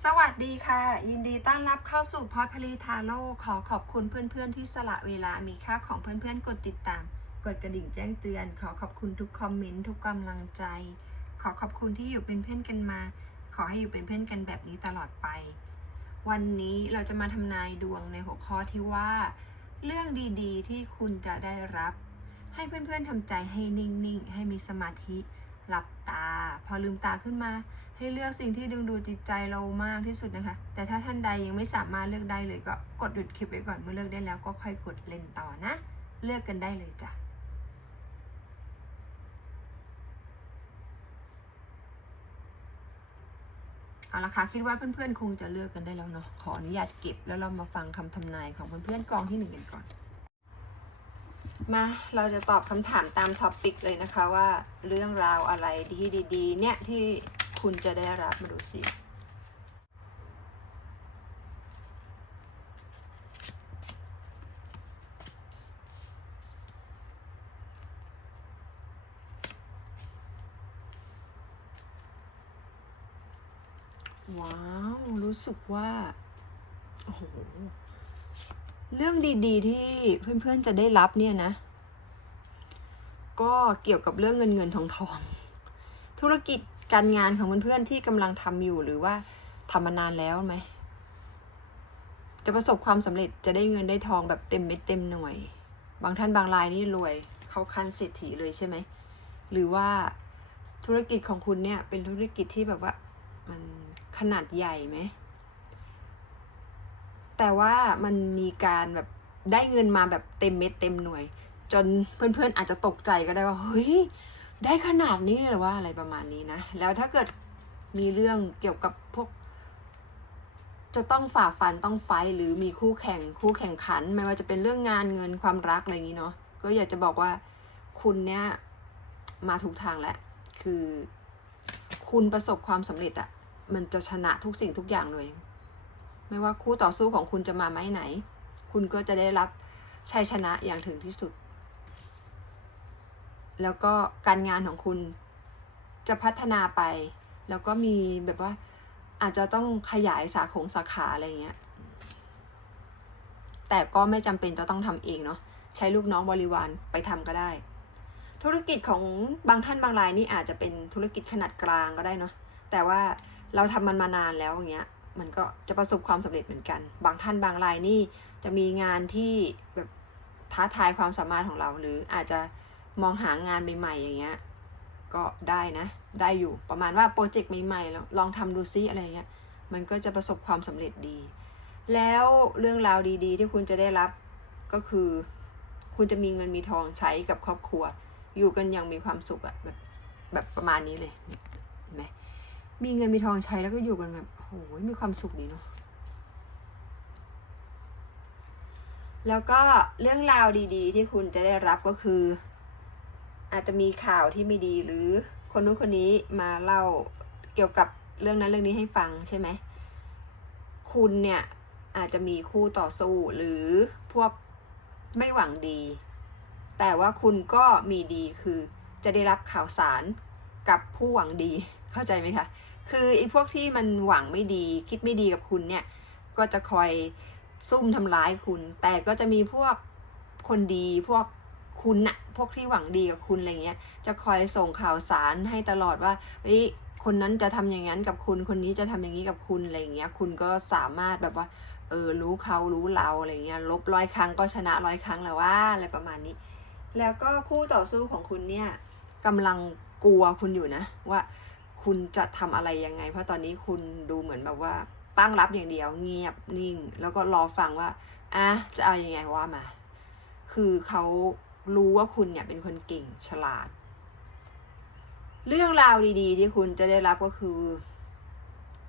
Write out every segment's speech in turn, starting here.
สวัสดีค่ะ ยินดีต้อนรับเข้าสู่พอดพลีทาโร่ขอขอบคุณเพื่อนๆที่สละเวลามีค่าของเพื่อนๆ กดติดตาม กดกระดิ่งแจ้งเตือน ขอขอบคุณทุกคอมเมนต์ทุกกำลังใจ ขอขอบคุณที่อยู่เป็นเพื่อนกันมา ขอให้อยู่เป็นเพื่อนกันแบบนี้ตลอดไป วันนี้เราจะมาทำนายดวงในหัวข้อที่ว่า เรื่องดีๆ ที่คุณจะได้รับ ให้เพื่อนๆทำใจให้นิ่งๆ ให้มีสมาธิ หลับตา พอลืมตาขึ้นมา ให้เลือกสิ่งที่ดึงดูดจิตใจเรามากที่สุดนะคะ แต่ถ้าท่านใดยังไม่สามารถเลือกได้เลยก็กดหยุดคลิปไว้ก่อนเมื่อเลือกได้แล้วก็ค่อยกดเล่นต่อนะ เลือกกันได้เลยจ้ะเอาละค่ะคิดว่าเพื่อนๆคงจะเลือกกันได้แล้วเนาะขออนุญาตเก็บแล้วเรามาฟังคำทำนายของเพื่อนๆกองที่หนึ่งกันก่อน มาเราจะตอบคำถามตามท็อปิกเลยนะคะว่าเรื่องราวอะไรที่ดีๆ เนี่ยที่คุณจะได้รับมาดูสิว้าว รู้สึกว่า โอ้โห เรื่องดีๆ ที่เพื่อนๆจะได้รับเนี่ยนะ ก็เกี่ยวกับเรื่องเงินเงินทองทองธุรกิจการงานของเพื่อนๆที่กำลังทำอยู่หรือว่าทำมานานแล้วไหมจะประสบความสำเร็จจะได้เงินได้ทองแบบเต็มเม็ดเต็มหน่วย บางท่านบางรายนี่รวยเข้าขั้นเศรษฐีเลยใช่ไหมหรือว่าธุรกิจของคุณเนี่ยเป็นธุรกิจที่แบบว่ามันขนาดใหญ่ไหม แต่ว่ามันมีการแบบได้เงินมาแบบเต็มเม็ดเต็มหน่วย จนเพื่อนๆอาจจะตกใจก็ได้ว่าเฮ้ยได้ขนาดนี้เลยหรอว่าอะไรประมาณนี้นะ แล้วถ้าเกิดมีเรื่องเกี่ยวกับพวก จะต้องฝ่าฟันต้องไฟหรือมีคู่แข่งคู่แข่งขัน ไม่ว่าจะเป็นเรื่องงานเงินความรักอะไรอย่างนี้เนาะก็อยากจะบอกว่าคุณเนี่ยมาถูกทางแล้วคือ คุณประสบความสำเร็จอะมันจะชนะทุกสิ่งทุกอย่างเลย ไม่ว่าคู่ต่อสู้ของคุณจะมาไม้ไหน คุณก็จะได้รับชัยชนะอย่างถึงที่สุด แล้วก็การงานของคุณจะพัฒนาไป แล้วก็มีแบบว่าอาจจะต้องขยายสาขงสาขาอะไรเงี้ย แต่ก็ไม่จำเป็นจะต้องทำเองเนาะ ใช้ลูกน้องบริวารไปทำก็ได้ ธุรกิจของบางท่านบางรายนี่อาจจะเป็นธุรกิจขนาดกลางก็ได้เนาะ แต่ว่าเราทำมันมานานแล้วอย่างเงี้ย มันก็จะประสบความสำเร็จเหมือนกัน บางท่านบางรายนี่จะมีงานที่แบบท้าทายความสามารถของเรา หรืออาจจะมองหางานใหม่ๆอย่างเงี้ยก็ได้นะ ได้อยู่ประมาณว่าโปรเจกต์ใหม่ๆแล้วลองทำดูซิอะไรเงี้ยมันก็จะประสบความสำเร็จดี แล้วเรื่องราวดีๆ ที่คุณจะได้รับก็คือ คุณจะมีเงินมีทองใช้กับครอบครัว อยู่กันอย่างมีความสุขอะแบบแบบประมาณนี้เลยเห็นไหมมีเงินมีทองใช้แล้วก็อยู่กันแบบโหมีความสุขดีเนาะแล้วก็เรื่องราวดีๆ ที่คุณจะได้รับก็คือ อาจจะมีข่าวที่ไม่ดีหรือคนนู้นคนนี้มาเล่าเกี่ยวกับเรื่องนั้นเรื่องนี้ให้ฟังใช่ไหม คุณเนี่ยอาจจะมีคู่ต่อสู้หรือพวกไม่หวังดี แต่ว่าคุณก็มีดีคือจะได้รับข่าวสารกับผู้หวังดีเข้าใจไหมคะ คือไอ้พวกที่มันหวังไม่ดีคิดไม่ดีกับคุณเนี่ย ก็จะคอยซุ่มทำร้ายคุณ แต่ก็จะมีพวกคนดีพวกคุณน่ะพวกที่หวังดีกับคุณอะไรเงี้ย จะคอยส่งข่าวสารให้ตลอดว่าเฮ้ยคนนั้นจะทำอย่างนั้นกับคุณ คนนี้จะทำอย่างนี้กับคุณอะไรเงี้ย คุณก็สามารถแบบว่า เออ รู้เขารู้เราอะไรเงี้ย ลบร้อยครั้งก็ชนะร้อยครั้งแล้วว่าอะไรประมาณนี้ แล้วก็คู่ต่อสู้ของคุณเนี่ยกำลังกลัวคุณอยู่นะว่า คุณจะทำอะไรยังไง เพราะตอนนี้คุณดูเหมือนแบบว่าตั้งรับอย่างเดียวเงียบนิ่ง แล้วก็รอฟังว่าอะจะเอาอยัางไงว่ามา คือเขารู้ว่าคุณเนี่ยเป็นคนเก่งฉลาด เรื่องราวดีๆ ที่คุณจะได้รับก็คือ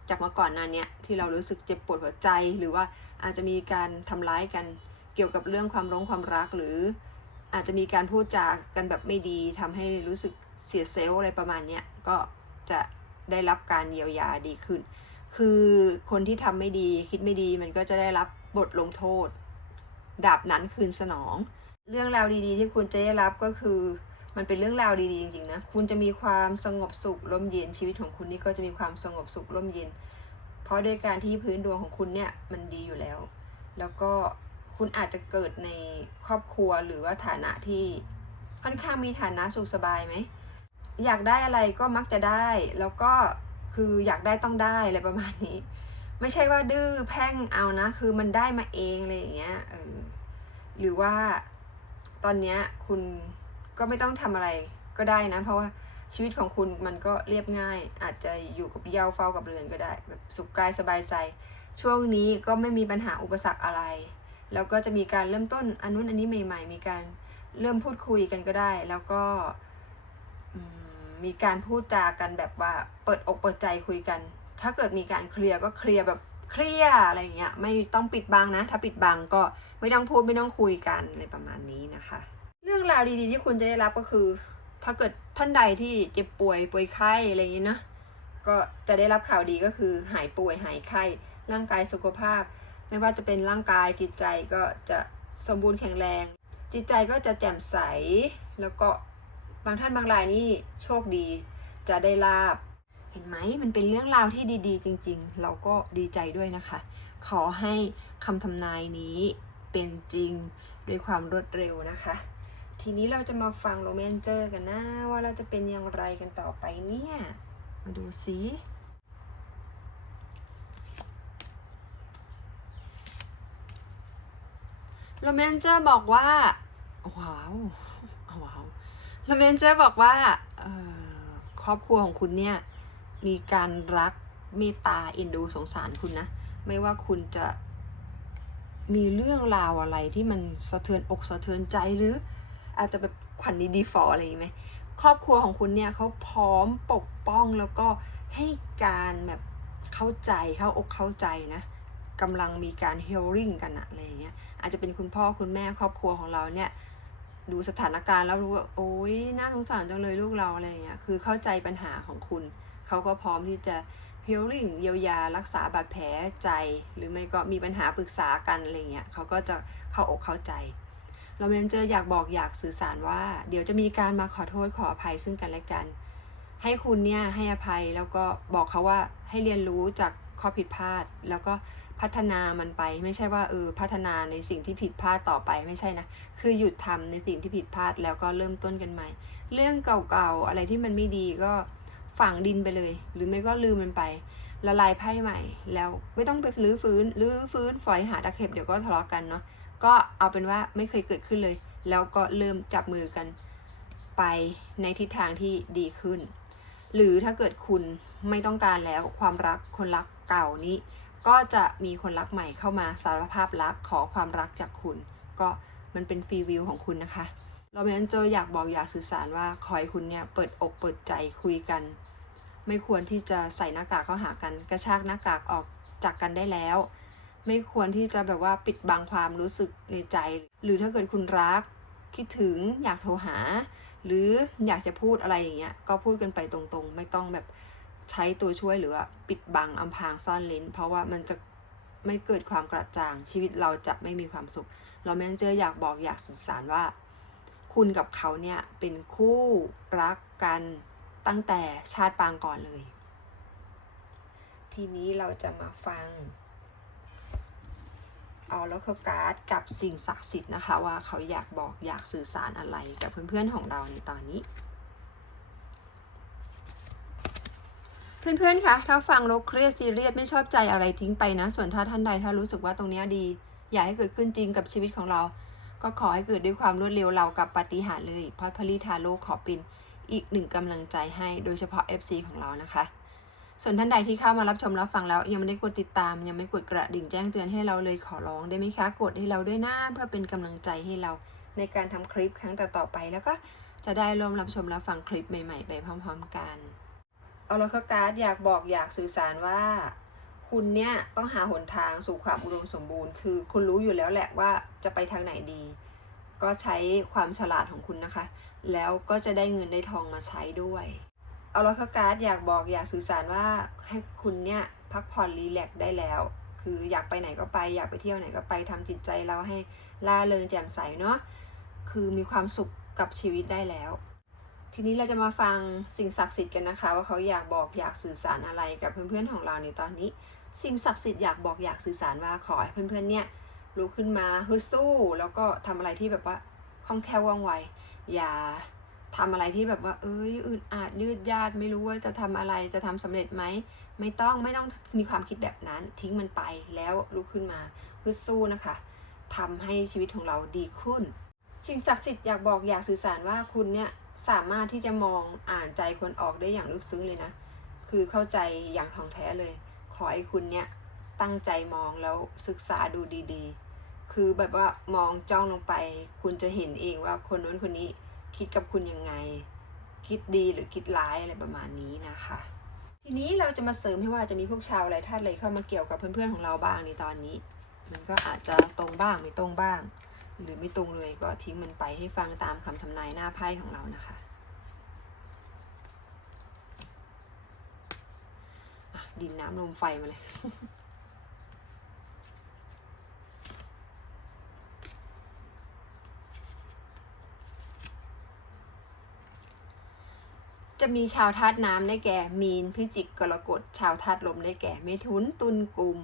จากเมื่อก่อนหนั้นเนี่ยที่เรารู้สึกเจ็บปวดหัวใจหรือว่าอาจจะมีการทำร้ายกันเกี่ยวกับเรื่องความร้องความรักหรืออาจจะมีการพูดจากันแบบไม่ดีทำให้รู้สึกเสียเซลล์อะไรประมาณเนี้ยก็ จะได้รับการเยียวยาดีขึ้น คือคนที่ทำไม่ดีคิดไม่ดีมันก็จะได้รับบทลงโทษ ดาบนั้นคืนสนอง เรื่องราวดีๆ ที่คุณจะได้รับก็คือ มันเป็นเรื่องราวดีๆจริงๆนะ คุณจะมีความสงบสุขร่มเย็นชีวิตของคุณนี่ก็จะมีความสงบสุขร่มเย็น เพราะราะด้วยการที่พื้นดวงของคุณเนี่ยมันดีอยู่แล้ว แล้วก็คุณอาจจะเกิดในครอบครัวหรือว่าฐานะที่ค่อนข้างมีฐานะสุขสบายไหม อยากได้อะไรก็มักจะได้ แล้วก็คืออยากได้ต้องได้อะไรประมาณนี้ ไม่ใช่ว่าดื้อแพ่งเอานะ คือมันได้มาเองอะไรอย่างเงี้ยเออหรือว่าตอนเนี้ยคุณก็ไม่ต้องทำอะไรก็ได้นะ เพราะว่าชีวิตของคุณมันก็เรียบง่าย อาจจะอยู่กับเหย้าเฝ้ากับเรือนก็ได้แบบสุขกายสบายใจ ช่วงนี้ก็ไม่มีปัญหาอุปสรรคอะไร แล้วก็จะมีการเริ่มต้นอันนู้นอันนี้ใหม่ ๆ มีการเริ่มพูดคุยกันก็ได้ แล้วก็ มีการพูดจากันแบบว่าเปิดอกเปิดใจคุยกัน ถ้าเกิดมีการเคลียร์ก็เคลียร์แบบเคลียร์อะไรเงี้ยไม่ต้องปิดบังนะ ถ้าปิดบังก็ไม่ต้องพูดไม่ต้องคุยกันอะไรประมาณนี้นะคะ เรื่องราวดีๆที่คุณจะได้รับก็คือ ถ้าเกิดท่านใดที่เจ็บป่วยป่วยไข้อะไรอย่างนี้นะก็จะได้รับข่าวดีก็คือหายป่วยหายไข้ร่างกายสุขภาพ ไม่ว่าจะเป็นร่างกายจิตใจก็จะสมบูรณ์แข็งแรง จิตใจก็จะแจ่มใสแล้วก็ บางท่านบางรายนี่โชคดีจะได้ลาบ เห็นไหมมันเป็นเรื่องราวที่ดีๆ จริง ๆ เราก็ดีใจด้วยนะคะ ขอให้คำทำนายนี้เป็นจริงด้วยความรวดเร็วนะคะ ทีนี้เราจะมาฟังโรแมนเจอร์กันนะ ว่าเราจะเป็นอย่างไรกันต่อไปเนี่ย มาดูสิโรแมนเจอร์บอกว่า ว้าว โรแมนเจอร์บอกว่าครอบครัวของคุณเนี่ยมีการรักเมตตาเอ็นดูสงสารคุณนะ ไม่ว่าคุณจะมีเรื่องราวอะไรที่มันสะเทือนอกสะเทือนใจหรือ อาจจะแบบขวัญดีดีฟออะไรอย่างงี้ไหมครอบครัวของคุณเนี่ยเขาพร้อมปกป้องแล้วก็ให้การแบบเข้าใจเข้าอกเข้าใจนะกำลังมีการเฮลลิ่งกันอะอะไรอย่างเงี้ยอาจจะเป็นคุณพ่อคุณแม่ครอบครัวของเราเนี่ย ดูสถานการณ์แล้วรู้ว่าโอ๊ยน่าสงสารจังเลยลูกเราอะไรเงี้ยคือเข้าใจปัญหาของคุณ เขาก็พร้อมที่จะ healing เยียวยารักษาบาดแผลใจ หรือไม่ก็มีปัญหาปรึกษากันอะไรเงี้ยเขาก็จะเข้าอกเข้าใจ เราเมนเจออยากบอกอยากสื่อสารว่า เดี๋ยวจะมีการมาขอโทษขออภัยซึ่งกันและกัน ให้คุณเนี่ยให้อภัยแล้วก็บอกเขาว่าให้เรียนรู้จากข้อผิดพลาด แล้วก็พัฒนามันไปไม่ใช่ว่าเออพัฒนาในสิ่งที่ผิดพลาดต่อไปไม่ใช่นะ คือหยุดทำในสิ่งที่ผิดพลาดแล้วก็เริ่มต้นกันใหม่ เรื่องเก่าๆอะไรที่มันไม่ดีก็ฝังดินไปเลย หรือไม่ก็ลืมมันไป ละลายไพ่ใหม่ แล้วไม่ต้องไปรื้อฟื้นรื้อฟื้นฝอยหาตะเข็บเดี๋ยวก็ทะเลาะกันเนาะก็เอาเป็นว่าไม่เคยเกิดขึ้นเลย แล้วก็เริ่มจับมือกันไปในทิศทางที่ดีขึ้น หรือถ้าเกิดคุณไม่ต้องการแล้วความรักคนรักเก่านี้ ก็จะมีคนรักใหม่เข้ามาสารภาพรักขอความรักจากคุณ ก็มันเป็นฟรีวิวของคุณนะคะเราเมนเจออยากบอกอยากสื่อสารว่าขอให้คุณเนี่ยเปิดอกเปิดใจคุยกัน ไม่ควรที่จะใส่หน้ากากเข้าหากัน กระชากหน้ากากออกจากกันได้แล้ว ไม่ควรที่จะแบบว่าปิดบังความรู้สึกในใจ หรือถ้าเกิดคุณรัก คิดถึงอยากโทรหา หรืออยากจะพูดอะไรอย่างเงี้ยก็พูดกันไปตรงๆ ไม่ต้องแบบ ใช้ตัวช่วยหรือว่าปิดบังอำพรางซ่อนเลนเพราะว่ามันจะไม่เกิดความกระจ่างชีวิตเราจะไม่มีความสุข เราแมนเจอร์อยากบอกอยากสื่อสารว่า คุณกับเขาเนี่ยเป็นคู่รักกันตั้งแต่ชาติปางก่อนเลย ทีนี้เราจะมาฟังเอแล้วคือการ์ดกับสิ่งศักดิ์สิทธิ์นะคะ ว่าเขาอยากบอกอยากสื่อสารอะไรกับเพื่อนๆของเราในตอนนี้ เพื่อนๆ คะ ถ้าฟังแล้วเครียดซีเรียสไม่ชอบใจอะไรทิ้งไปนะ ส่วนถ้าท่านใดถ้ารู้สึกว่าตรงนี้ดี อยากให้เกิดขึ้นจริงกับชีวิตของเรา ก็ขอให้เกิดด้วยความรวดเร็วเรากับปฏิหารเลยเพราะพลีทาโลขอเป็นอีกหนึ่งกำลังใจให้โดยเฉพาะ FC ของเรานะคะ ส่วนท่านใดที่เข้ามารับชมรับฟังแล้ว ยังไม่ได้กดติดตาม ยังไม่กดกระดิ่งแจ้งเตือนให้เราเลยขอร้องได้ไหมคะ กดให้เราด้วยนะเพื่อเป็นกำลังใจให้เราในการทำคลิปครั้งต่อๆไปแล้วก็จะได้ร่วมรับชมรับฟังคลิปใหม่ ๆ ไปพร้อม ๆ กัน เอาละค่ะการ์ดอยากบอกอยากสื่อสารว่า คุณเนี่ยต้องหาหนทางสู่ความอุดมสมบูรณ์ คือคุณรู้อยู่แล้วแหละว่าจะไปทางไหนดี ก็ใช้ความฉลาดของคุณนะคะ แล้วก็จะได้เงินได้ทองมาใช้ด้วยเอาละค่ะการ์ดอยากบอกอยากสื่อสารว่าให้คุณเนี่ยพักผ่อนรีแลกได้แล้ว คืออยากไปไหนก็ไป อยากไปเที่ยวไหนก็ไปทำจิตใจเราให้ล่าเริงแจ่มใสเนาะคือมีความสุขกับชีวิตได้แล้ว ทีนี้เราจะมาฟังสิ่งศักดิ์สิทธิ์กันนะคะ ว่าเขาอยากบอกอยากสื่อสารอะไรกับเพื่อนๆของเราในตอนนี้ สิ่งศักดิ์สิทธิ์อยากบอกอยากสื่อสารว่าขอให้เพื่อนๆเนี่ยลุกขึ้นมาฮึดสู้ แล้วก็ทำอะไรที่แบบว่าคล่องแคล่วว่องไวอย่าทำอะไรที่แบบว่าเอ้ยอึดอัดยืดยาดไม่รู้ว่าจะทำอะไรจะทำสำเร็จไหมไม่ต้องไม่ต้องมีความคิดแบบนั้น ทิ้งมันไปแล้วลุกขึ้นมาฮึดสู้นะคะทำให้ชีวิตของเราดีขึ้นสิ่งศักดิ์สิทธิ์อยากบอกอยากสื่อสารว่าคุณเนี่ย สามารถที่จะมองอ่านใจคนออกได้อย่างลึกซึ้งเลยนะ คือเข้าใจอย่างท่องแท้เลย ขอให้คุณเนี่ยตั้งใจมองแล้วศึกษาดูดีๆ คือแบบว่ามองจ้องลงไป คุณจะเห็นเองว่าคนนู้นคนนี้คิดกับคุณยังไง คิดดีหรือคิดร้ายอะไรประมาณนี้นะคะ ทีนี้เราจะมาเสริมให้ว่าจะมีพวกชาวอะไรธาตุอะไรเข้ามาเกี่ยวกับเพื่อนๆของเราบ้างในตอนนี้ มันก็อาจจะตรงบ้างไม่ตรงบ้าง หรือไม่ตรงเลยก็ทิ้งมันไปให้ฟังตามคำทำนายหน้าไพ่ของเรานะคะดินน้ำลมไฟมาเลย จะมีชาวธาตุน้ำได้แก่ มีนพิจิกกรกฎชาวธาตุลมได้แก่ เมถุนตุลกุม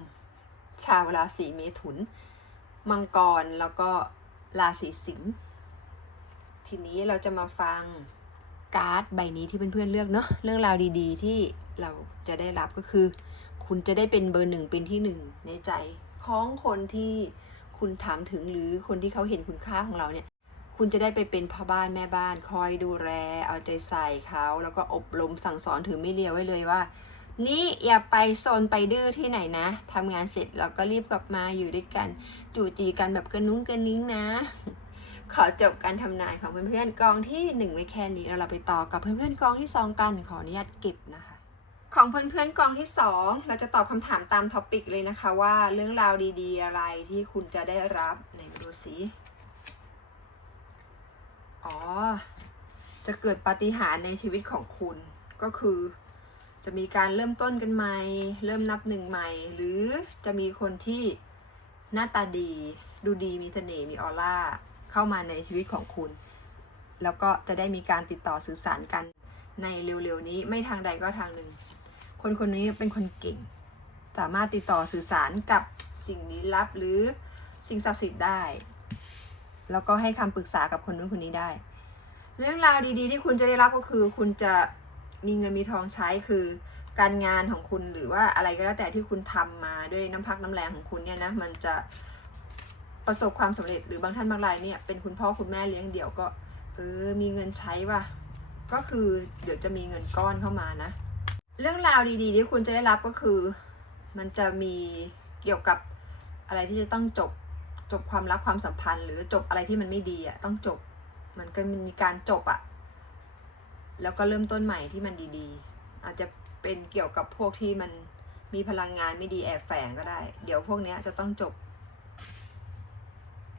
ชาวราศีเมถุน มังกรแล้วก็ ราศีสิงห์ทีนี้เราจะมาฟังการ์ดใบนี้ที่เพื่อนๆเลือกเนาะเรื่องราวดีๆ ที่เราจะได้รับก็คือ คุณจะได้เป็นเบอร์หนึ่งเป็นที่หนึ่งในใจของคนที่คุณถามถึงหรือคนที่เขาเห็นคุณค่าของเราเนี่ย คุณจะได้ไปเป็นพ่อบ้านแม่บ้าน คอยดูแลเอาใจใส่เขา แล้วก็อบรมสั่งสอนถือไม่เลียวไว้เลยว่า นี่อย่าไปโซนไปดื้อที่ไหนนะทำงานเสร็จเราก็รีบกลับมาอยู่ด้วยกัน จู่จีกันแบบกระนุ้งกระนิ้งนะ ขอจบการทำนายของเพื่อนๆกองที่หนึ่งไว้แค่นี้เราไปต่อกับเพื่อนๆกองที่สองกันขออนุญาตเก็บนะคะของเพื่อนๆกองที่สองเราจะตอบคำถามตามท็อปิกเลยนะคะว่าเรื่องราวดีๆ อะไรที่คุณจะได้รับในดูสิอ๋อ จะเกิดปาฏิหาริย์ในชีวิตของคุณก็คือ จะมีการเริ่มต้นกันใหม่ เริ่มนับหนึ่งใหม่ หรือจะมีคนที่หน้าตาดี ดูดีมีเสน่ห์มีออร่าเข้ามาในชีวิตของคุณ แล้วก็จะได้มีการติดต่อสื่อสารกันในเร็วๆนี้ไม่ทางใดก็ทางหนึ่ง คนคนนี้เป็นคนเก่ง สามารถติดต่อสื่อสารกับสิ่งลี้ลับหรือสิ่งศักดิ์สิทธิ์ได้ แล้วก็ให้คำปรึกษากับคนนู้นคนนี้ได้ เรื่องราวดีๆ ที่คุณจะได้รับก็คือคุณจะ มีเงินมีทองใช้คือ การงานของคุณหรือว่าอะไรก็แล้วแต่ที่คุณทำมาด้วยน้ำพักน้ำแรงของคุณเนี่ยนะมันจะประสบความสำเร็จหรือบางท่านบางรายเนี่ยเป็นคุณพ่อคุณแม่เลี้ยงเดี่ยวก็เออมีเงินใช้ว่ะก็คือเดี๋ยวจะมีเงินก้อนเข้ามานะ เรื่องราวดีๆที่คุณจะได้รับก็คือ มันจะมีเกี่ยวกับอะไรที่จะต้องจบจบความรักความสัมพันธ์ หรือจบอะไรที่มันไม่ดีอะต้องจบมันก็มีการจบอะ แล้วก็เริ่มต้นใหม่ที่มันดีๆ อาจจะเป็นเกี่ยวกับพวกที่มันมีพลังงานไม่ดีแอบแฝงก็ได้ เดี๋ยวพวกเนี้ยจะต้องจบ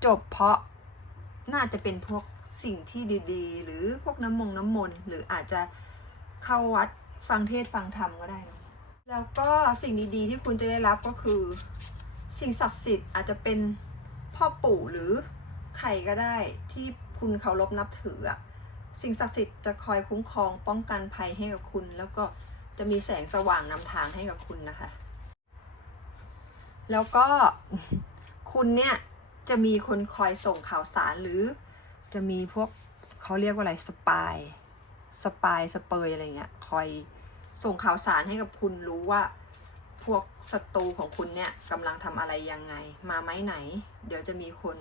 จบเพราะน่าจะเป็นพวกสิ่งที่ดีๆ หรือพวกน้ำมงน้ำมนต์หรืออาจจะเข้าวัดฟังเทศฟังธรรมก็ได้นะแล้วก็สิ่งดีๆ ที่คุณจะได้รับก็คือ สิ่งศักดิ์สิทธิ์อาจจะเป็นพ่อปู่หรือใครก็ได้ที่คุณเคารพนับถืออะ สิ่งศักดิ์สิทธิ์จะคอยคุ้มครองป้องกันภัยให้กับคุณ แล้วก็จะมีแสงสว่างนำทางให้กับคุณนะคะ แล้วก็คุณเนี่ยจะมีคนคอยส่งข่าวสารหรือจะมีพวกเขาเรียกว่าอะไรสปายสปายสเปยอะไรเงี้ยคอยส่งข่าวสารให้กับคุณรู้ว่าพวกศัตรูของคุณเนี่ยกำลังทำอะไรยังไง มาไหมไหน เดี๋ยวจะมีคน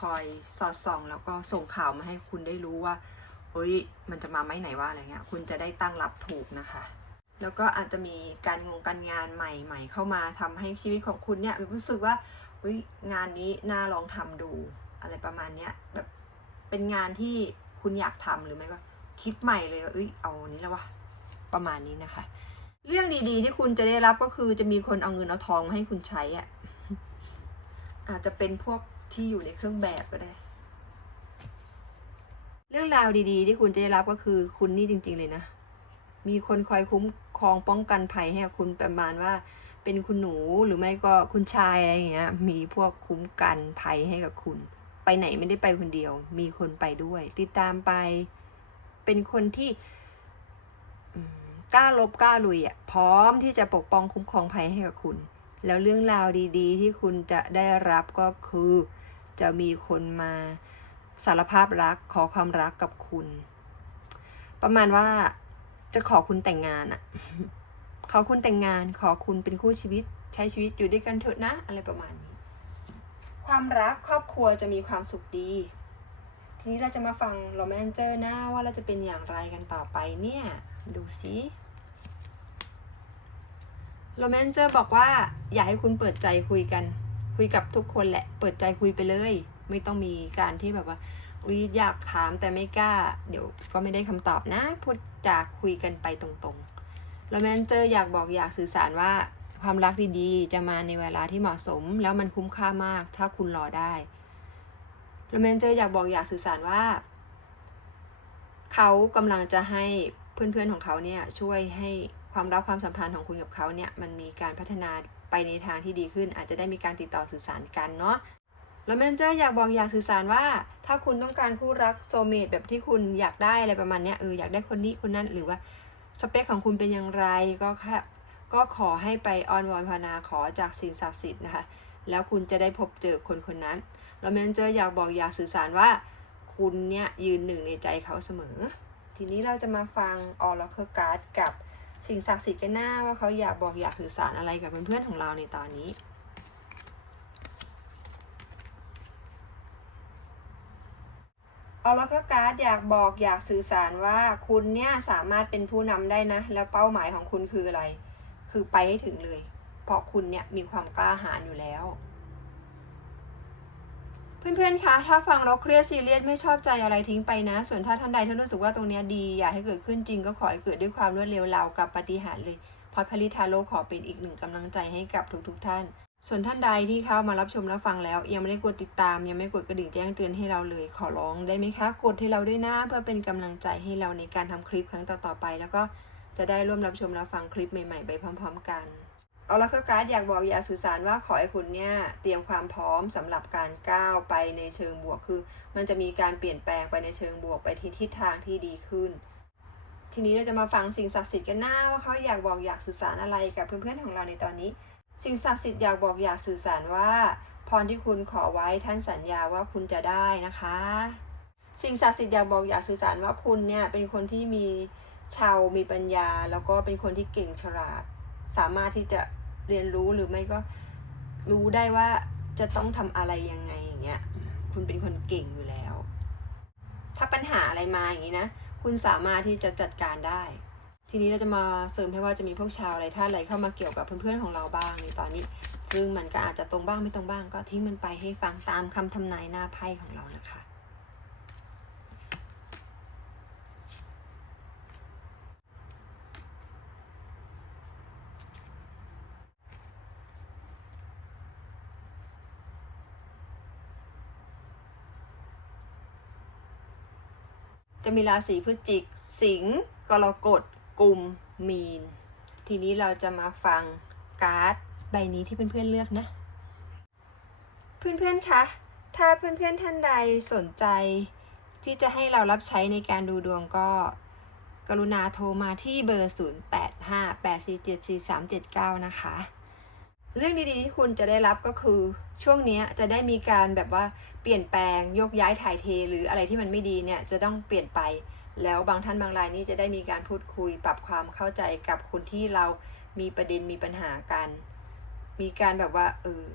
คอยสอดส่อง แล้วก็ส่งข่าวมาให้คุณได้รู้ว่า เฮ้ยมันจะมาไหมไหนว่าอะไรเงี้ยคุณจะได้ตั้งรับถูกนะคะ แล้วก็อาจจะมีการงงการงานใหม่ ๆ เข้ามาทำให้ชีวิตของคุณเนี่ยรู้สึกว่าเฮ้ยงานนี้น่าลองทำดูอะไรประมาณเนี้ยแบบเป็นงานที่คุณอยากทำหรือไม่ก็คิดใหม่เลยว่าเอ้ยเอาอันนี้แล้ววะประมาณนี้นะคะ เรื่องดีๆ ที่คุณจะได้รับก็คือจะมีคนเอาเงินเอาทองมาให้คุณใช้อะอาจจะเป็นพวกที่อยู่ในเครื่องแบบก็ได้ เรื่องราวดีๆ ที่คุณจะได้รับก็คือคุณนี่จริง ๆ เลยนะ มีคนคอยคุ้มครองป้องกันภัยให้กับคุณประมาณว่า เป็นคุณหนูหรือไม่ก็คุณชายอะไรอย่างเงี้ย มีพวกคุ้มกันภัยให้กับคุณ ไปไหนไม่ได้ไปคนเดียว มีคนไปด้วย ติดตามไป เป็นคนที่กล้าลบกล้าลุยอะพร้อมที่จะปกป้องคุ้มครองภัยให้กับคุณ แล้วเรื่องราวดี ๆ ที่คุณจะได้รับก็คือ จะมีคนมา สารภาพรักขอความรักกับคุณ ประมาณว่าจะขอคุณแต่งงานอะขอคุณแต่งงานขอคุณเป็นคู่ชีวิต ใช้ชีวิตอยู่ด้วยกันเถอะนะ อะไรประมาณนี้ ความรักครอบครัวจะมีความสุขดี ทีนี้เราจะมาฟังโรแมนเจอร์นะว่าเราจะเป็นอย่างไรกันต่อไปเนี่ย ดูสิโรแมนเจอร์บอกว่า อยากให้คุณเปิดใจคุยกัน คุยกับทุกคนแหละ เปิดใจคุยไปเลย ไม่ต้องมีการที่แบบว่าอุ๊ยอยากถามแต่ไม่กล้า เดี๋ยวก็ไม่ได้คำตอบนะ พูดจาคุยกันไปตรงๆโรแมนเจอร์อยากบอกอยากสื่อสารว่าความรักดีๆ จะมาในเวลาที่เหมาะสม แล้วมันคุ้มค่ามาก ถ้าคุณรอได้โรแมนเจอร์อยากบอกอยากสื่อสารว่า เขากำลังจะให้เพื่อนๆของเขาเนี่ยช่วยให้ความรักความสัมพันธ์ของคุณกับเขาเนี่ยมันมีการพัฒนาไปในทางที่ดีขึ้น อาจจะได้มีการติดต่อสื่อสารกันเนาะ แล้วแมนเจอร์อยากบอกอยากสื่อสารว่า ถ้าคุณต้องการคู่รักโซเมตแบบที่คุณอยากได้อะไรประมาณเนี้ยเอออยากได้คนนี้คนนั้นหรือว่าสเปคของคุณเป็นอย่างไรก็แค่ก็ขอให้ไปออนวอนภาวนาขอจากสิ่งศักดิ์สิทธิ์นะคะ แล้วคุณจะได้พบเจอคนคนนั้น แล้วแมนเจอร์อยากบอกอยากสื่อสารว่า คุณเนี่ยยืนหนึ่งในใจเขาเสมอ ทีนี้เราจะมาฟังออร์เคอร์การ์ดกับสิ่งศักดิ์สิทธิ์กันหน้าว่าเขาอยากบอกอยากสื่อสารอะไรกับเพื่อนๆของเราในตอนนี้ ออร์เคร์การ์ดอยากบอกอยากสื่อสารว่าคุณเนี่ยสามารถเป็นผู้นำได้นะ แล้วเป้าหมายของคุณคืออะไร คือไปให้ถึงเลย เพราะคุณเนี่ยมีความกล้าหาญอยู่แล้ว เพื่อนๆ คะ ถ้าฟังแล้วเครียดซีเรียสไม่ชอบใจอะไรทิ้งไปนะ ส่วนถ้าท่านใดที่รู้สึกว่าตรงเนี้ยดี อยากให้เกิดขึ้นจริงก็ขอให้เกิดด้วยความรวดเร็วราวกับปาฏิหารย์เลยพอดพลิทาโลขอเป็นอีกหนึ่งกำลังใจให้กับทุกๆท่าน ส่วนท่านใดที่เข้ามารับชมรับฟังแล้ว ยังไม่ได้กดติดตาม ยังไม่กดกระดิ่งแจ้งเตือนให้เราเลย ขอร้องได้ไหมคะ กดให้เราด้วยนะเพื่อเป็นกำลังใจให้เราในการทำคลิปครั้งต่อๆไป แล้วก็จะได้ร่วมรับชมรับฟังคลิปใหม่ๆ ไปพร้อม ๆ กันเอาละคือการ์ดอยากบอกอยากสื่อสารว่าขอให้คุณเนี่ยเตรียมความพร้อมสำหรับการก้าวไปในเชิงบวกคือ มันจะมีการเปลี่ยนแปลงไปในเชิงบวกไปที่ทิศทางที่ดีขึ้น ทีนี้เราจะมาฟังสิ่งศักดิ์สิทธิ์กันหน้าว่าเขาอยากบอกอยากสื่อสารอะไรกับเพื่อนๆของเราในตอนนี้ สิ่งศักดิ์สิทธิ์อยากบอกอยากสื่อสารว่า พรที่คุณขอไว้ท่านสัญญาว่าคุณจะได้นะคะ สิ่งศักดิ์สิทธิ์อยากบอกอยากสื่อสารว่าคุณเนี่ยเป็นคนที่มีชาวมีปัญญา แล้วก็เป็นคนที่เก่งฉลาด สามารถที่จะเรียนรู้หรือไม่ก็รู้ได้ว่าจะต้องทำอะไรยังไงอย่างเงี้ย คุณเป็นคนเก่งอยู่แล้ว ถ้าปัญหาอะไรมาอย่างนี้นะ คุณสามารถที่จะจัดการได้ ทีนี้เราจะมาเสริมให้ว่าจะมีพวกชาวอะไรท่านอะไรเข้ามาเกี่ยวกับเพื่อนๆของเราบ้างในตอนนี้ ซึ่งมันก็อาจจะตรงบ้างไม่ตรงบ้างก็ทิ้งมันไปให้ฟังตามคำทำนายหน้าไพ่ของเรานะคะจะมีราศีพฤศจิก สิงห์กรกฎ กลุ่มมีน ทีนี้เราจะมาฟังการ์ดใบนี้ที่เพื่อนๆเลือกนะ เพื่อนๆคะถ้าเพื่อนๆท่านใดสนใจที่จะให้เรารับใช้ในการดูดวงก็ กรุณาโทรมาที่เบอร์ 0858474379 นะคะ เรื่องดีๆที่คุณจะได้รับก็คือช่วงนี้จะได้มีการแบบว่าเปลี่ยนแปลงโยกย้ายถ่ายเทหรืออะไรที่มันไม่ดีเนี่ยจะต้องเปลี่ยนไป แล้วบางท่านบางรายนี่จะได้มีการพูดคุย ปรับความเข้าใจกับคนที่เรามีประเด็นมีปัญหากัน มีการแบบว่าเออ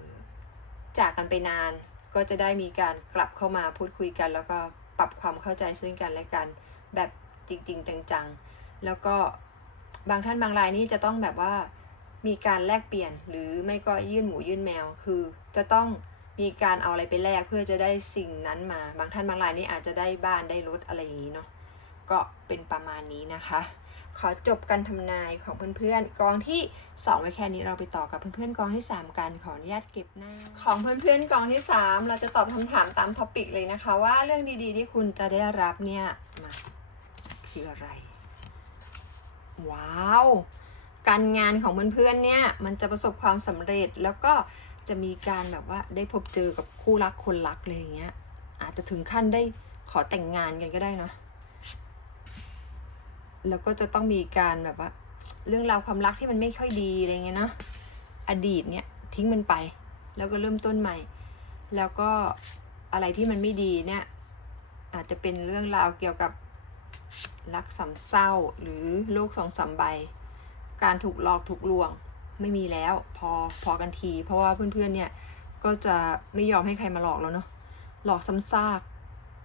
จากกันไปนาน ก็จะได้มีการกลับเข้ามาพูดคุยกัน แล้วก็ปรับความเข้าใจซึ่งกันและกันแบบจริง ๆ จังๆ แล้วก็บางท่านบางรายนี่จะต้องแบบว่ามีการแลกเปลี่ยนหรือไม่ก็ยื่นหมูยื่นแมว คือจะต้องมีการเอาอะไรไปแลกเพื่อจะได้สิ่งนั้นมา บางท่านบางรายนี่อาจจะได้บ้านได้รถอะไรอย่างนี้เนาะ ก็เป็นประมาณนี้นะคะ ขอจบการทำนายของเพื่อนๆกองที่ 2 ไว้แค่นี้เราไปต่อกับเพื่อนๆกองที่ 3 กันขออนุญาตเก็บหน้า ของเพื่อนๆกองที่ 3 เราจะตอบคำถามตามท็อปิกเลยนะคะ ว่าเรื่องดีๆ ที่คุณจะได้รับเนี่ยมาคืออะไร ว้าว การงานของเพื่อนๆเนี่ยมันจะประสบความสำเร็จแล้วก็จะมีการแบบว่าได้พบเจอกับคู่รักคนรักเลยอย่างเงี้ยอาจจะถึงขั้นได้ขอแต่งงานกันก็ได้นะ แล้วก็จะต้องมีการแบบว่า เรื่องราวความรักที่มันไม่ค่อยดีอะไรเงี้ยเนาะอดีตเนี่ยทิ้งมันไป แล้วก็เริ่มต้นใหม่ แล้วก็อะไรที่มันไม่ดีเนี่ย อาจจะเป็นเรื่องราวเกี่ยวกับรักสามเศร้าหรือโรคสองสามใบ การถูกหลอกถูกลวงไม่มีแล้วพอพอกันที เพราะว่าเพื่อนๆเนี่ยก็จะไม่ยอมให้ใครมาหลอกแล้วเนาะหลอกซ้ำซาก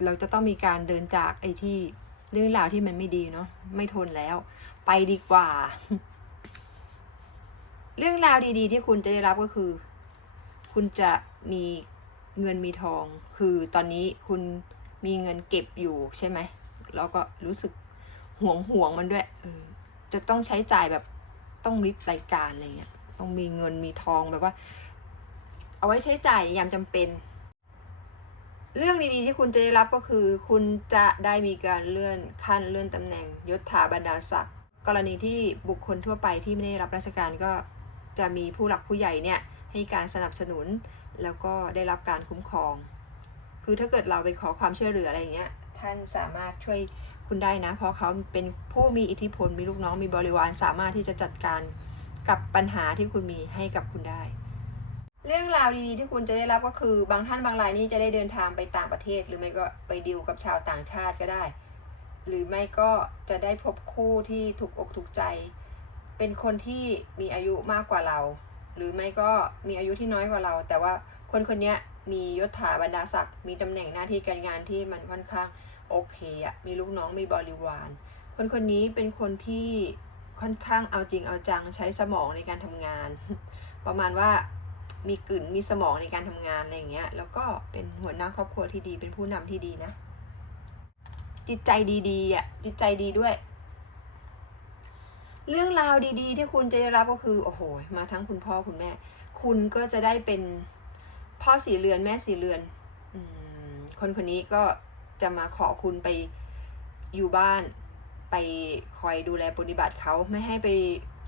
เราจะต้องมีการเดินจากไอ้ที่ เรื่องราวที่มันไม่ดีเนาะไม่ทนแล้ว ไปดีกว่า เรื่องราวดีๆ ที่คุณจะได้รับก็คือ คุณจะมีเงินมีทอง คือตอนนี้คุณมีเงินเก็บอยู่ใช่ไหมแล้วก็รู้สึกห่วงห่วงมันด้วยจะต้องใช้จ่ายแบบต้องริดรายการอะไรเงี้ยต้องมีเงินมีทองแบบว่า เอาไว้ใช้จ่ายยามจำเป็น เรื่องดีๆที่คุณจะได้รับก็คือ คุณจะได้มีการเลื่อนขั้นเลื่อนตำแหน่งยศถาบรรดาศักดิ์กรณีที่บุคคลทั่วไปที่ไม่ได้รับราชการก็จะมีผู้หลักผู้ใหญ่เนี่ยให้การสนับสนุนแล้วก็ได้รับการคุ้มครอง คือถ้าเกิดเราไปขอความช่วยเหลืออะไรอย่างเงี้ยท่านสามารถช่วยคุณได้นะ เพราะเขาเป็นผู้มีอิทธิพลมีลูกน้องมีบริวารสามารถที่จะจัดการกับปัญหาที่คุณมีให้กับคุณได้ เรื่องราวดีๆที่คุณจะได้รับก็คือบางท่านบางรายนี่จะได้เดินทางไปต่างประเทศ หรือไม่ก็ไปดิวกับชาวต่างชาติก็ได้ หรือไม่ก็จะได้พบคู่ที่ถูกอกถูกใจ เป็นคนที่มีอายุมากกว่าเรา หรือไม่ก็มีอายุที่น้อยกว่าเรา แต่ว่าคนคนนี้มียศถาบรรดาศักดิ์มีตำแหน่งหน้าที่การงานที่มันค่อนข้างโอเคอะมีลูกน้องมีบริวาร คนคนนี้เป็นคนที่ค่อนข้างเอาจริงเอาจังใช้สมองในการทำงาน ประมาณว่า มีกลืนมีสมองในการทำงานอะไรอย่างเงี้ย แล้วก็เป็นหัวหน้าครอบครัวที่ดีเป็นผู้นำที่ดีนะ จิตใจดีๆอะจิตใจดีด้วย เรื่องราวดีๆ ที่คุณจะได้รับก็คือโอ้โหมาทั้งคุณพ่อคุณแม่ คุณก็จะได้เป็นพ่อสีเรือนแม่สีเรือนอคนคนนี้ก็จะมาขอคุณไปอยู่บ้านไปคอยดูแลปฏิบัติเขาไม่ให้ไป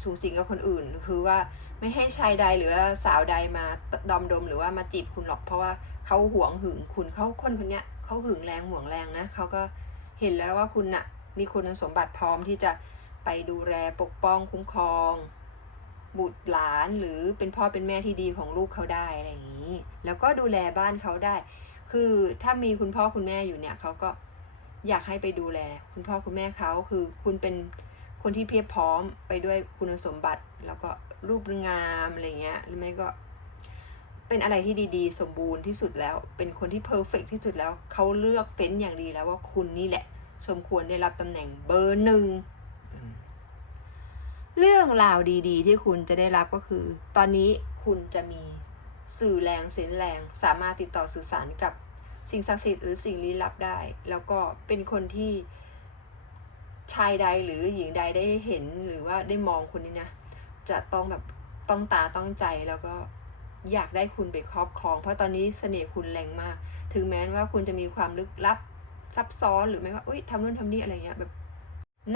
สูงสิงกับคนอื่น คือว่า ไม่ให้ชายใดหรือสาวใดมาดอมดมหรือว่ามาจีบคุณหรอกเพราะว่าเขาหวงหึงคุณเขาคนคนเนี้ยเขาหึงแรงหวงแรงนะเขาก็เห็นแล้วว่าคุณน่ะมีคุณสมบัติพร้อมที่จะไปดูแลปกป้องคุ้มครอง บุตรหลานหรือเป็นพ่อเป็นแม่ที่ดีของลูกเขาได้อะไรอย่างนี้ แล้วก็ดูแลบ้านเขาได้ คือถ้ามีคุณพ่อคุณแม่อยู่เนี่ยเขาก็อยากให้ไปดูแล คุณพ่อคุณแม่เขาคือคุณเป็นคนที่เพียบพร้อมไปด้วยคุณสมบัติแล้วก็ รูปงามอะไรเงี้ยหรือไม่ก็ เป็นอะไรที่ดีๆ สมบูรณ์ที่สุดแล้ว เป็นคนที่เพอร์เฟกที่สุดแล้วเขาเลือกเฟ้นอย่างดีแล้วว่าคุณนี่แหละ สมควรได้รับตำแหน่งเบอร์หนึ่งเรื่องราวดีๆ ที่คุณจะได้รับก็คือ ตอนนี้คุณจะมีสื่อแรงเส้นแรง สามารถติดต่อสื่อสารกับสิ่งศักดิ์สิทธิ์หรือสิ่งลี้ลับได้ แล้วก็เป็นคนที่ชายใดหรือหญิงใดได้เห็นหรือว่าได้มองคุณนี่นะ จะต้องแบบต้องตาต้องใจแล้วก็อยากได้คุณไปครอบครอง เพราะตอนนี้เสน่ห์คุณแรงมาก ถึงแม้ว่าคุณจะมีความลึกลับซับซ้อนหรือไม่ก็อุ้ยทำนู่นทำนี่อะไรเงี้ยแบบ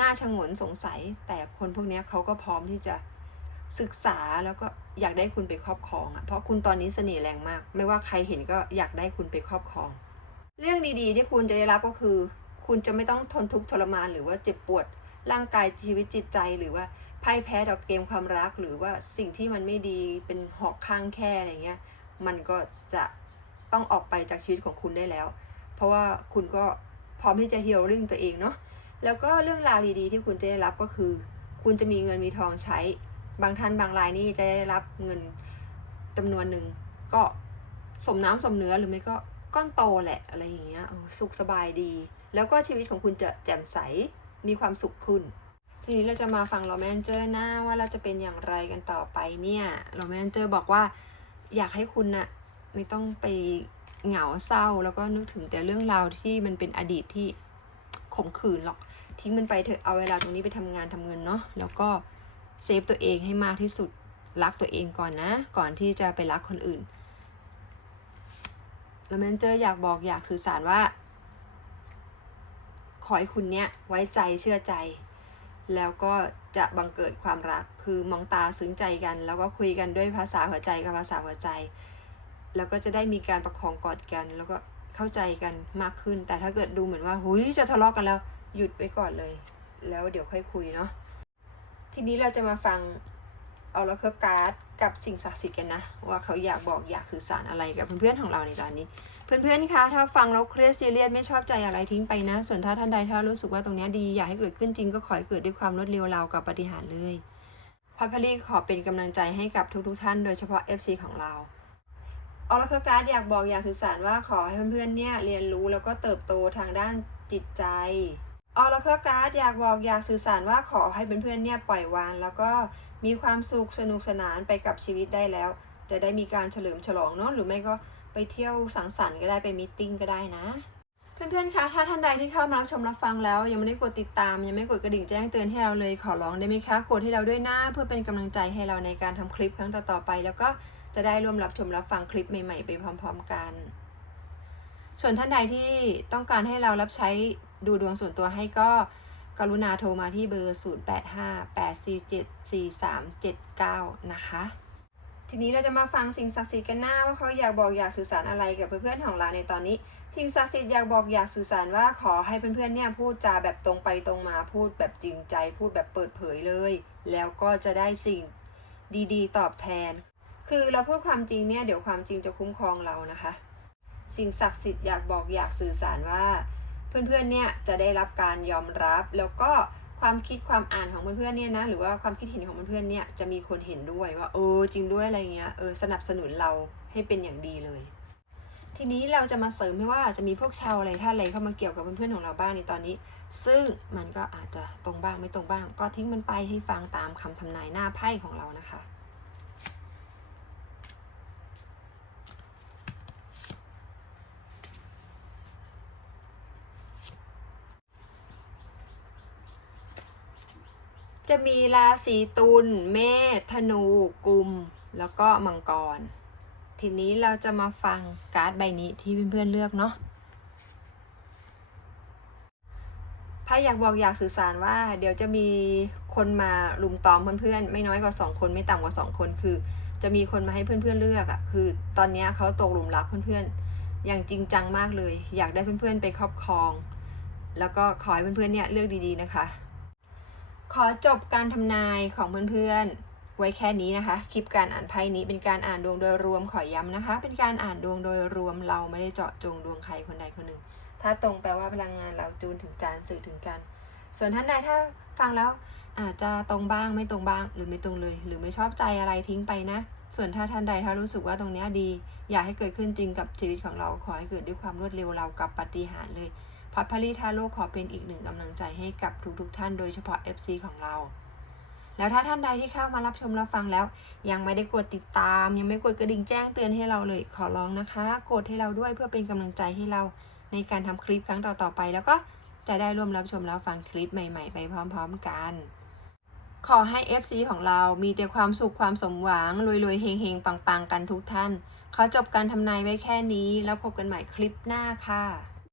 น่าชงนสงสัย แต่คนพวกนี้เขาก็พร้อมที่จะศึกษาแล้วก็อยากได้คุณไปครอบครองอะเพราะคุณตอนนี้เสน่ห์แรงมาก ไม่ว่าใครเห็นก็อยากได้คุณไปครอบครอง เรื่องดีๆที่คุณจะได้รับก็คือ คุณจะไม่ต้องทนทุกข์ทรมานหรือว่าเจ็บปวดร่างกายชีวิตจิตใจหรือว่า พ่ายแพ้ต่อเกมความรักหรือว่าสิ่งที่มันไม่ดีเป็นหอกข้างแค่อะไรเงี้ย มันก็จะต้องออกไปจากชีวิตของคุณได้แล้ว เพราะว่าคุณก็พร้อมที่จะเฮีลลิ่งตัวเองเนาะแล้วก็เรื่องราวดีๆ ที่คุณจะได้รับก็คือ คุณจะมีเงินมีทองใช้ บางท่านบางรายนี่จะได้รับเงินจำนวนหนึ่งก็สมน้ำสมเนื้อหรือไม่ก็ก้อนโตแหละอะไรอย่างเงี้ยเออสุขสบายดี แล้วก็ชีวิตของคุณจะแจ่มใสมีความสุขขึ้น ทีนี้เราจะมาฟังโรแมนเจอร์นะว่าเราจะเป็นอย่างไรกันต่อไปเนี่ยโรแมนเจอร์บอกว่าอยากให้คุณน่ะไม่ต้องไปเหงาเศร้าแล้วก็นึกถึงแต่เรื่องราวที่มันเป็นอดีตที่ขมขื่นหรอกทิ้งมันไปเถอะเอาเวลาตรงนี้ไปทำงานทำเงินเนาะแล้วก็เซฟตัวเองให้มากที่สุดรักตัวเองก่อนนะ ก่อนที่จะไปรักคนอื่นแล้วมันเจอร์อยากบอกอยากสื่อสารว่า ขอให้คุณเนี้ยไว้ใจเชื่อใจ แล้วก็จะบังเกิดความรัก คือมองตาซึ้งใจกัน แล้วก็คุยกันด้วยภาษาหัวใจกับภาษาหัวใจ แล้วก็จะได้มีการประคองกอดกัน แล้วก็เข้าใจกันมากขึ้น แต่ถ้าเกิดดูเหมือนว่าหุยจะทะเลาะกันแล้ว หยุดไว้ก่อนเลย แล้วเดี๋ยวค่อยคุยเนาะ ทีนี้เราจะมาฟังเอาละเคอการ์ด กับสิ่งศักดิ์สิทธิ์กันนะ ว่าเขาอยากบอกอยากสื่อสารอะไรกับเพื่อนๆของเราในตอนนี้ เพื่อนๆคะถ้าฟังแล้วเครียดซีเรียสไม่ชอบใจอะไรทิ้งไปนะ ส่วนถ้าท่านใดถ้ารู้สึกว่าตรงนี้ดีอยากให้เกิดขึ้นจริงก็ขอให้เกิดด้วยความรวดเร็วราวกับปฏิหารเลยพัพลีขอเป็นกำลังใจให้กับทุกๆท่านโดยเฉพาะ FC ของเราออร์เคการ์ดอยากบอกอยากสื่อสารว่าขอให้เพื่อนๆเนี่ยเรียนรู้แล้วก็เติบโตทางด้านจิตใจออร์เคการ์ดอยากบอกอยากสื่อสารว่าขอให้เพื่อนๆเนี่ยปล่อยวางแล้วก็ มีความสุขสนุกสนานไปกับชีวิตได้แล้ว จะได้มีการเฉลิมฉลองเนาะหรือไม่ก็ไปเที่ยวสังสรรค์ก็ได้ไปมีตติ้งก็ได้นะเพื่อนๆ คะ ถ้าท่านใดที่เข้ามารับชมรับฟังแล้ว ยังไม่ได้กดติดตาม ยังไม่กดกระดิ่งแจ้งเตือนให้เราเลย ขอร้องได้ไหมคะ กดให้เราด้วยนะ เพื่อเป็นกำลังใจให้เราในการทำคลิปครั้งต่อๆไป แล้วก็จะได้ร่วมรับชมรับฟังคลิปใหม่ๆ ไปพร้อมๆกัน ส่วนท่านใดที่ต้องการให้เรารับใช้ดูดวงส่วนตัวให้ก็ กรุณาโทรมาที่เบอร์ 0858474379 นะคะ ทีนี้เราจะมาฟังสิ่งศักดิ์สิทธิ์กันหน้าว่าเขาอยากบอกอยากสื่อสารอะไรกับเพื่อนๆของเราในตอนนี้ สิ่งศักดิ์สิทธิ์อยากบอกอยากสื่อสารว่าขอให้เพื่อนๆเนี่ยพูดจาแบบตรงไปตรงมาพูดแบบจริงใจ พูดแบบเปิดเผยเลย แล้วก็จะได้สิ่งดีๆ ตอบแทน คือเราพูดความจริงเนี่ยเดี๋ยวความจริงจะคุ้มครองเรานะคะ สิ่งศักดิ์สิทธิ์อยากบอกอยากสื่อสารว่า เพื่อนๆเนี่ยจะได้รับการยอมรับ แล้วก็ความคิดความอ่านของเพื่อนๆเนี่ยนะหรือว่าความคิดเห็นของเพื่อนๆเนี่ยจะมีคนเห็นด้วยว่าเออจริงด้วยอะไรเงี้ยเออสนับสนุนเราให้เป็นอย่างดีเลย ทีนี้เราจะมาเสริมให้ว่าจะมีพวกชาวอะไรท่านอะไรเข้ามาเกี่ยวกับเพื่อนๆของเราบ้างในตอนนี้ ซึ่งมันก็อาจจะตรงบ้างไม่ตรงบ้าง ก็ทิ้งมันไปให้ฟังตามคำทำนายหน้าไพ่ของเรานะคะ จะมีราศีตุลเมษธนูกุม แล้วก็มังกร ทีนี้เราจะมาฟังการ์ดใบนี้ที่เพื่อนๆเลือกเนาะไพ่อยากบอกอยากสื่อสารว่า เดี๋ยวจะมีคนมาลุมตอมเพื่อนๆไม่น้อยกว่า 2 คนไม่ต่ำกว่า 2 คนคือ จะมีคนมาให้เพื่อนๆเลือกอะ่ะคือ ตอนนี้เขาตกหลุมรักเพื่อนๆ อย่างจริงจังมากเลย อยากได้เพื่อนๆไปครอบครอง แล้วก็ขอให้เพื่อนๆเนี่ยเลือกดีๆนะคะ ขอจบการทำนายของเพื่อนๆ ไว้แค่นี้นะคะ คลิปการอ่านไพ่นี้เป็นการอ่านดวงโดยรวมขอย้ำนะคะ เป็นการอ่านดวงโดยรวมเราไม่ได้เจาะจงดวงใครคนใดคนหนึ่ง ถ้าตรงแปลว่าพลังงานเราจูนถึงการสื่อถึงกัน ส่วนท่านใดถ้าฟังแล้วอาจจะตรงบ้างไม่ตรงบ้าง หรือไม่ตรงเลย หรือไม่ชอบใจอะไรทิ้งไปนะ ส่วนถ้าท่านใดถ้ารู้สึกว่าตรงเนี้ยดี อยากให้เกิดขึ้นจริงกับชีวิตของเราขอให้เกิดด้วยความรวดเร็วเรากับปฏิหารเลย พัดพลีทาโร่ขอเป็นอีกหนึ่งกำลังใจให้กับทุกๆทท่านโดยเฉพาะ FC ของเรา แล้วถ้าท่านใดที่เข้ามารับชมรับฟังแล้ว ยังไม่ได้กดติดตาม ยังไม่กดกระดิ่งแจ้งเตือนให้เราเลยขอร้องนะคะ กดให้เราด้วยเพื่อเป็นกำลังใจให้เราในการทำคลิปครั้งต่อๆไป แล้วก็จะได้ร่วมรับชมรับฟังคลิปใหม่ ๆ ไปพร้อม ๆ กัน ขอให้ FC ของเรามีแต่ความสุขความสมหวังรวยๆเฮงๆปังๆกันทุกท่านขอจบการทำนายไว้แค่นี้ แล้วพบกันใหม่คลิปหน้าค่ะ